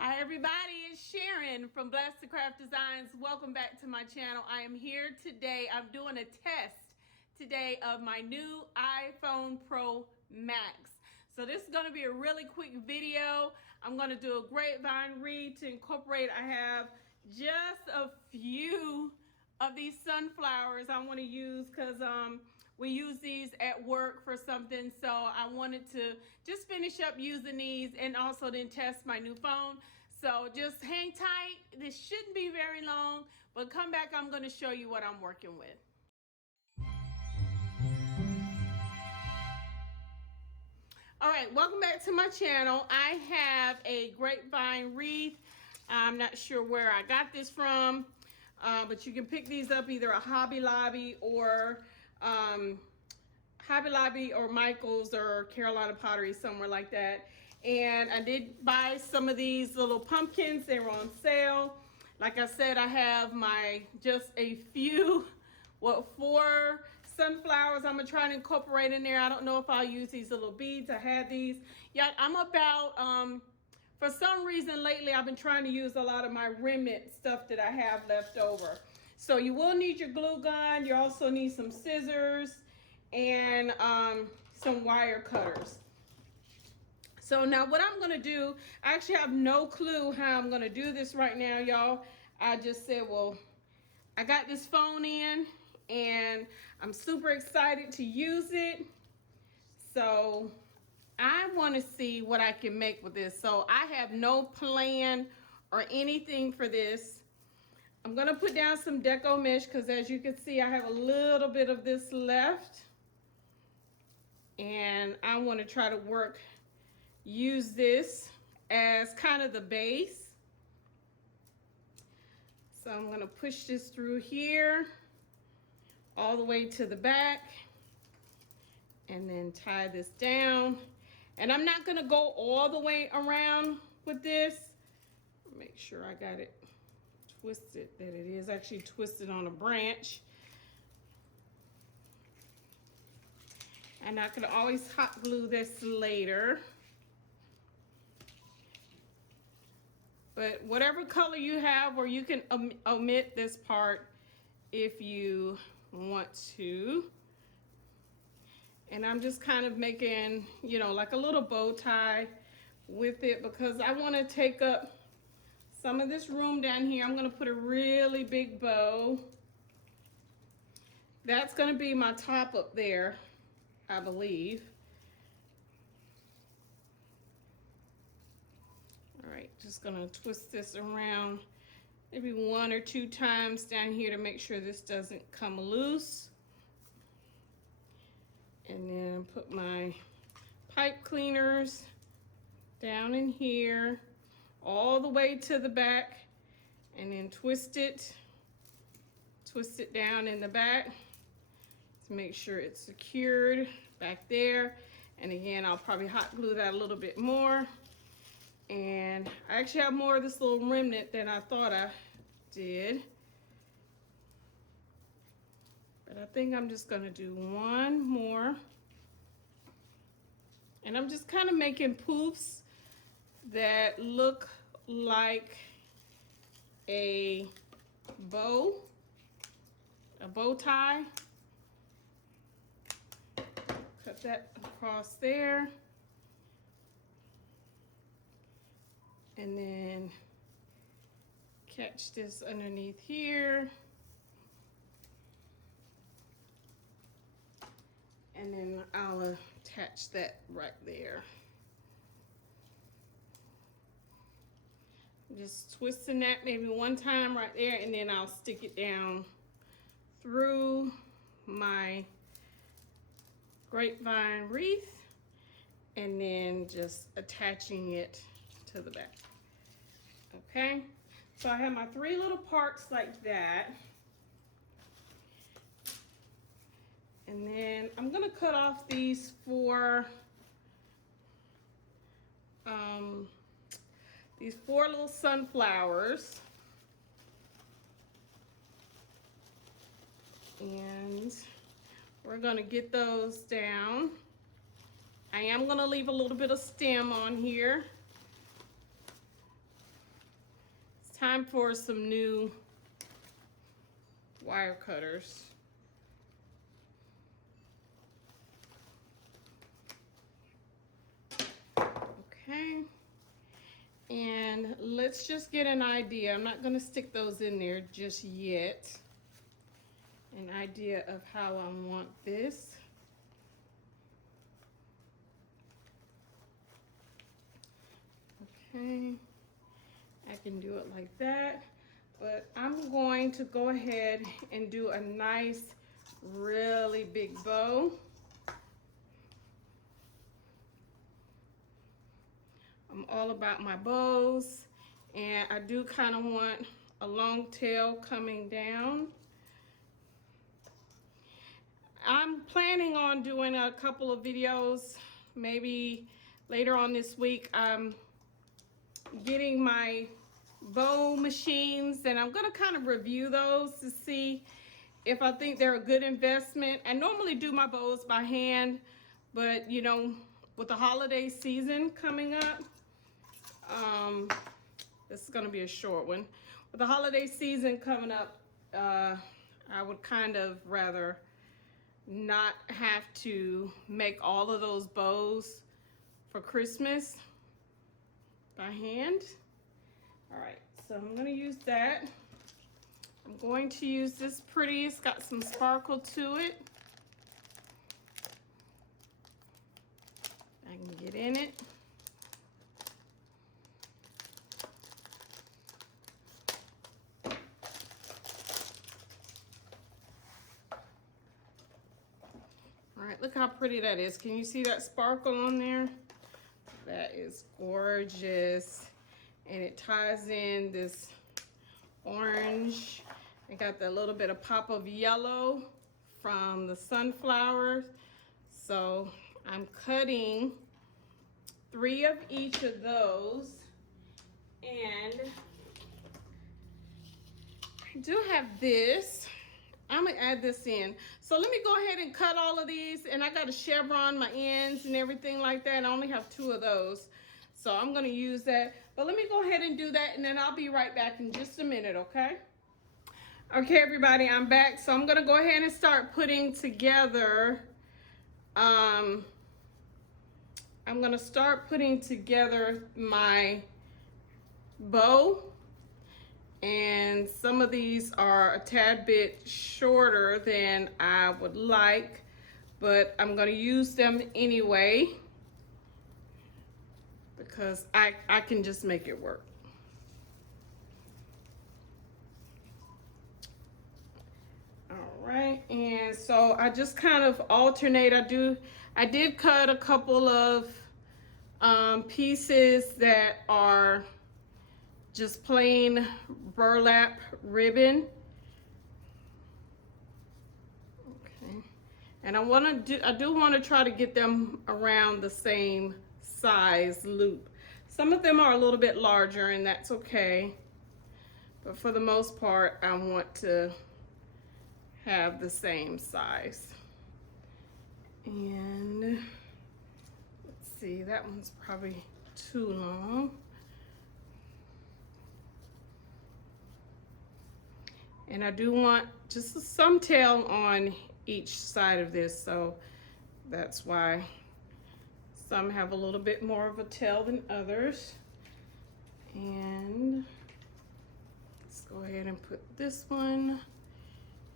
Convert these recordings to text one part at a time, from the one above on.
Hi everybody, it's Sharon from Blessed to Craft Designs. Welcome back to my channel. I am here today. I'm doing a test today of my new iPhone Pro Max. So this is going to be a really quick video. I'm going to do a grapevine wreath to incorporate. I have just a few of these sunflowers I want to use because we use these at work for something, so I wanted to just finish up using these and also then test my new phone. So just hang tight. This shouldn't be very long, but come back, I'm going to show you what I'm working with. All right, welcome back to my channel. I have a grapevine wreath. I'm not sure where I got this from, but you can pick these up either a Hobby Lobby or Michael's or Carolina Pottery, somewhere like that. And I did buy some of these little pumpkins. They were on sale. Like I said, I have just a few, 4 sunflowers I'm gonna try to incorporate in there. I don't know if I'll use these little beads. I had these. Yeah, I'm about, for some reason lately, I've been trying to use a lot of my remnant stuff that I have left over. So you will need your glue gun. You also need some scissors and some wire cutters. So now what I'm gonna do, I actually have no clue how I'm gonna do this right now, y'all. I just said, well, I got this phone in and I'm super excited to use it. So I wanna see what I can make with this. So I have no plan or anything for this. I'm gonna put down some deco mesh because as you can see, I have a little bit of this left. And I want to try to use this as kind of the base. So I'm going to push this through here all the way to the back and then tie this down. And I'm not going to go all the way around with this. Make sure I got it twisted, that it is actually twisted on a branch. And I could always hot glue this later. But whatever color you have, or you can omit this part if you want to. And I'm just kind of making, like a little bow tie with it because I want to take up some of this room down here. I'm going to put a really big bow. That's going to be my top up there, I believe. All right, just gonna twist this around maybe 1 or 2 times down here to make sure this doesn't come loose. And then put my pipe cleaners down in here all the way to the back and then twist it down in the back to make sure it's secured back there. And again, I'll probably hot glue that a little bit more. And I actually have more of this little remnant than I thought I did. But I think I'm just gonna do one more. And I'm just kind of making poofs that look like a bow tie. Cut that across there. And then catch this underneath here. And then I'll attach that right there. Just twisting that maybe 1 time right there, and then I'll stick it down through my grapevine wreath and then just attaching it to the back. Okay, so I have my 3 little parts like that. And then I'm gonna cut off these 4 little sunflowers. And we're gonna get those down. I am gonna leave a little bit of stem on here. Time for some new wire cutters. Okay. And let's just get an idea. I'm not gonna stick those in there just yet. An idea of how I want this. Okay, I can do it like that, but I'm going to go ahead and do a nice, really big bow. I'm all about my bows, and I do kind of want a long tail coming down. I'm planning on doing a couple of videos, maybe later on this week. I'm getting my bow machines, and I'm gonna kind of review those to see if I think they're a good investment. I normally do my bows by hand, but you know, with the holiday season coming up, this is gonna be a short one. With the holiday season coming up, I would kind of rather not have to make all of those bows for Christmas by hand. All right, so I'm gonna use that. I'm going to use this pretty, it's got some sparkle to it. I can get in it. All right, look how pretty that is. Can you see that sparkle on there? That is gorgeous. And it ties in this orange. I got that little bit of pop of yellow from the sunflowers. So I'm cutting 3 of each of those. And I do have this. I'm gonna add this in. So let me go ahead and cut all of these, and I got a chevron my ends and everything like that, and I only have 2 of those. So I'm gonna use that. But let me go ahead and do that, and then I'll be right back in just a minute, okay? Okay, everybody, I'm back. So I'm gonna go ahead and start putting together, I'm gonna start putting together my bow. And some of these are a tad bit shorter than I would like, but I'm gonna use them anyway because I can just make it work. All right, and so I just kind of alternate. I did cut a couple of pieces that are just plain burlap ribbon. Okay, and I do want to try to get them around the same size loop. Some of them are a little bit larger, and that's okay, but for the most part I want to have the same size. And let's see, that one's probably too long. And I do want just some tail on each side of this, so that's why some have a little bit more of a tail than others. And let's go ahead and put this one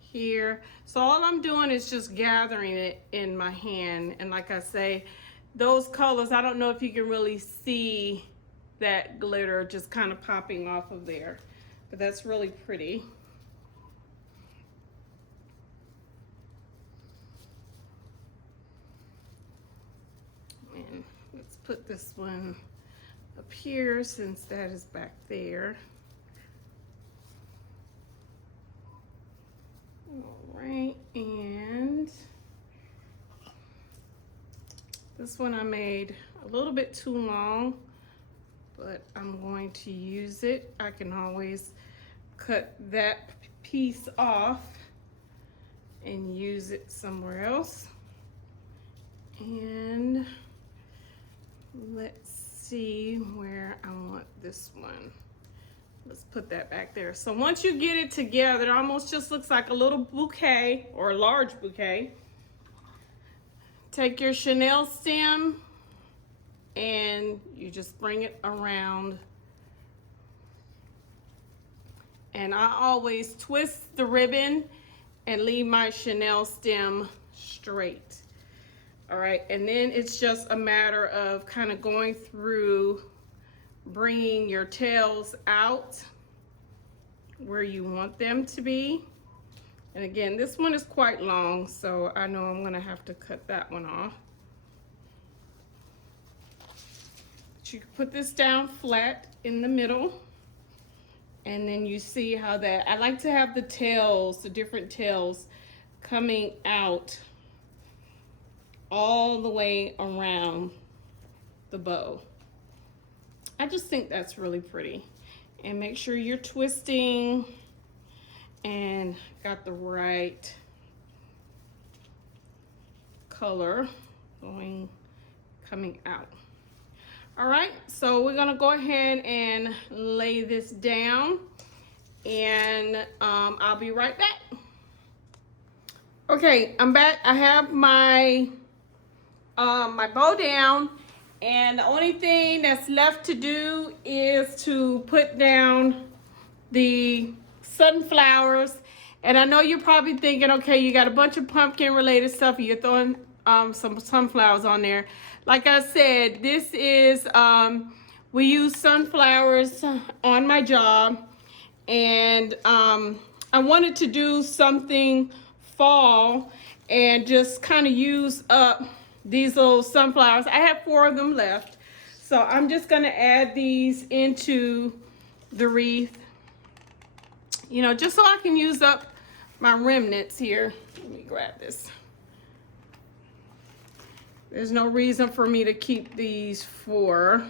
here. So all I'm doing is just gathering it in my hand. And like I say, those colors, I don't know if you can really see that glitter just kind of popping off of there, but that's really pretty. And let's put this one up here since that is back there. All right, and this one I made a little bit too long, but I'm going to use it. I can always cut that piece off and use it somewhere else. And let's see where I want this one. Let's put that back there. So once you get it together, it almost just looks like a little bouquet or a large bouquet. Take your chenille stem and you just bring it around. And I always twist the ribbon and leave my chenille stem straight. All right, and then it's just a matter of kind of going through, bringing your tails out where you want them to be. And again, this one is quite long, so I know I'm gonna have to cut that one off. But you can put this down flat in the middle. And then you see how that, I like to have the tails, the different tails coming out all the way around the bow. I just think that's really pretty. And make sure you're twisting and got the right color coming out. All right, so we're gonna go ahead and lay this down, and I'll be right back. Okay, I'm back. I have my my bow down, and the only thing that's left to do is to put down the sunflowers. And I know you're probably thinking, okay, you got a bunch of pumpkin related stuff, you're throwing some sunflowers on there. Like I said, this is, we use sunflowers on my job, and I wanted to do something fall and just kind of use up these little sunflowers. I have 4 of them left, so I'm just gonna add these into the wreath, you know, just so I can use up my remnants here. Let me grab this. There's no reason for me to keep these 4.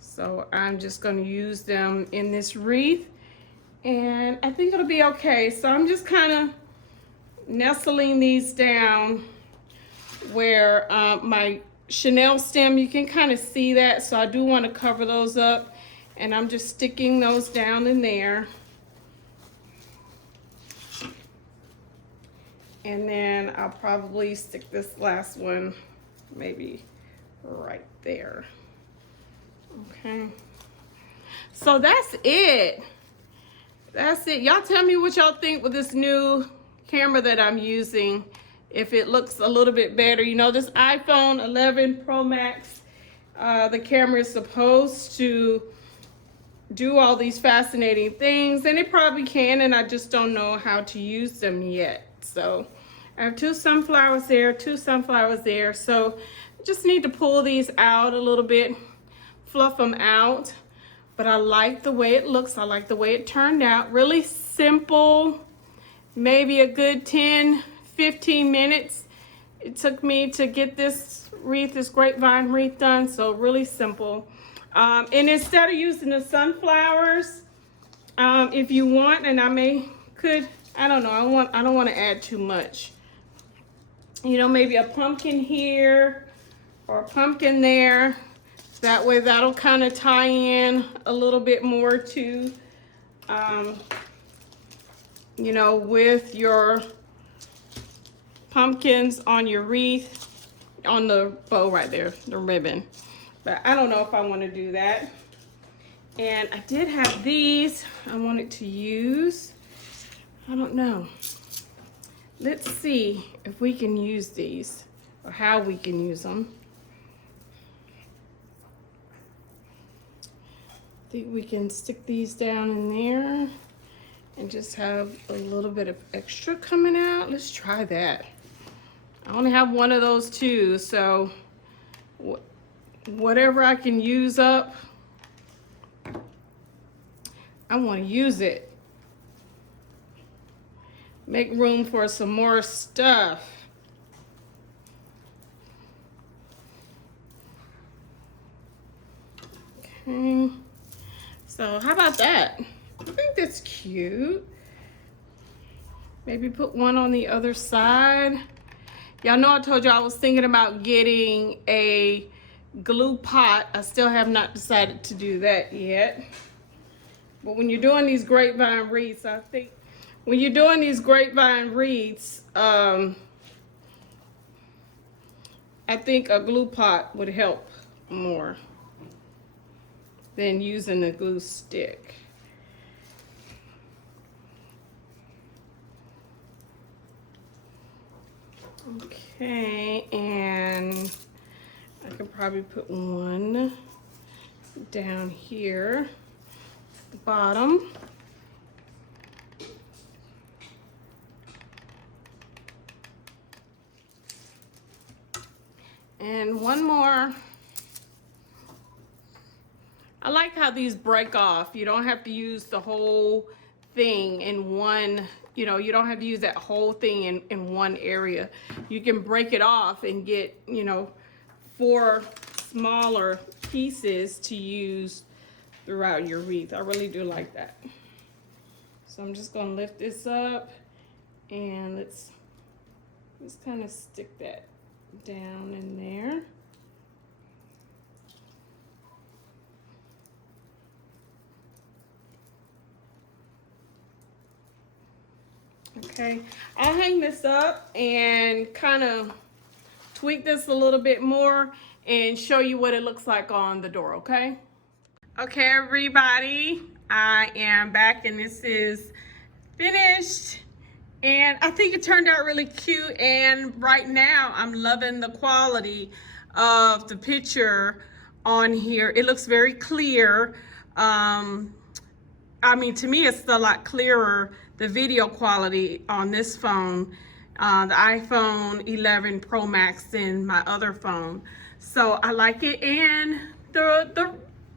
So I'm just gonna use them in this wreath, and I think it'll be okay. So I'm just kind of nestling these down where my chenille stem, you can kind of see that. So I do want to cover those up, and I'm just sticking those down in there. And then I'll probably stick this last one maybe right there. Okay, so that's it. That's it. Y'all tell me what y'all think with this new camera that I'm using, if it looks a little bit better. You know, this iPhone 11 Pro Max, the camera is supposed to do all these fascinating things, and it probably can, and I just don't know how to use them yet. So I have 2 sunflowers there, 2 sunflowers there. So I just need to pull these out a little bit, fluff them out. But I like the way it looks. I like the way it turned out. Really simple, maybe a good 10, 15 minutes it took me to get this wreath, this grapevine wreath done. So really simple. And instead of using the sunflowers, if you want, and I don't know, I don't want to add too much. You know, maybe a pumpkin here or a pumpkin there. That way that'll kind of tie in a little bit more to, you know, with your pumpkins on your wreath, on the bow right there, the ribbon. But I don't know if I want to do that. And I did have these I wanted to use. I don't know. Let's see if we can use these, or how we can use them. I think we can stick these down in there and just have a little bit of extra coming out. Let's try that. I only have one of those too, so whatever I can use up, I want to use it. Make room for some more stuff. Okay, so how about that? I think that's cute. Maybe put one on the other side. Y'all know I told you I was thinking about getting a glue pot. I still have not decided to do that yet. But when you're doing these grapevine wreaths, I think when you're doing these grapevine wreaths, I think a glue pot would help more than using a glue stick. Okay, and I could probably put one down here at the bottom. And one more. I like how these break off. You don't have to use the whole thing in one, you don't have to use that whole thing in one area. You can break it off and get, 4 smaller pieces to use throughout your wreath. I really do like that. So I'm just gonna lift this up and let's just kind of stick that down in there. Okay, I'll hang this up and kind of tweak this a little bit more and show you what it looks like on the door, okay? Okay, everybody, I am back and this is finished. And I think it turned out really cute, and right now I'm loving the quality of the picture on here. It looks very clear. I mean, to me, it's a lot clearer, the video quality on this phone, the iPhone 11 Pro Max than my other phone. So I like it, and the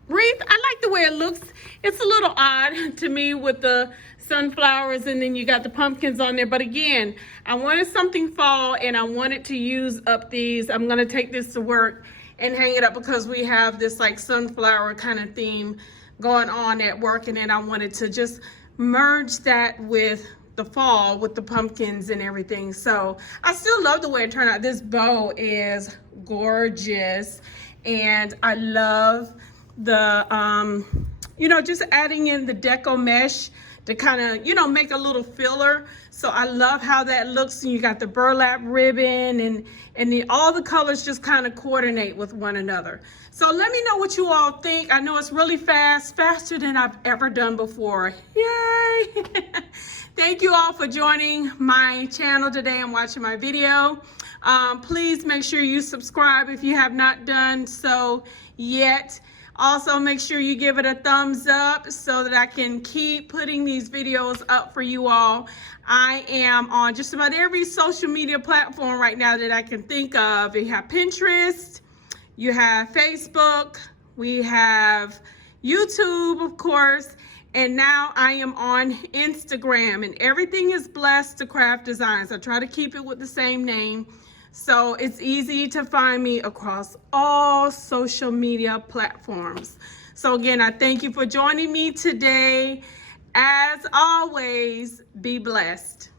wreath, I like the way it looks. It's a little odd to me with the sunflowers and then you got the pumpkins on there. But again, I wanted something fall and I wanted to use up these. I'm gonna take this to work and hang it up because we have this like sunflower kind of theme going on at work, and then I wanted to just merge that with the fall with the pumpkins and everything. So I still love the way it turned out. This bow is gorgeous, and I love the just adding in the deco mesh to kind of make a little filler. So I love how that looks, and you got the burlap ribbon and all the colors just kind of coordinate with one another. So let me know what you all think. I know it's really fast, faster than I've ever done before. Yay! Thank you all for joining my channel today and watching my video. Please make sure you subscribe if you have not done so yet. Also, make sure you give it a thumbs up so that I can keep putting these videos up for you all. I am on just about every social media platform right now that I can think of. You have Pinterest, you have Facebook, we have YouTube, of course, and now I am on Instagram, and everything is Blessed to Craft Designs. I try to keep it with the same name, so it's easy to find me across all social media platforms. So again, I thank you for joining me today. As always, be blessed.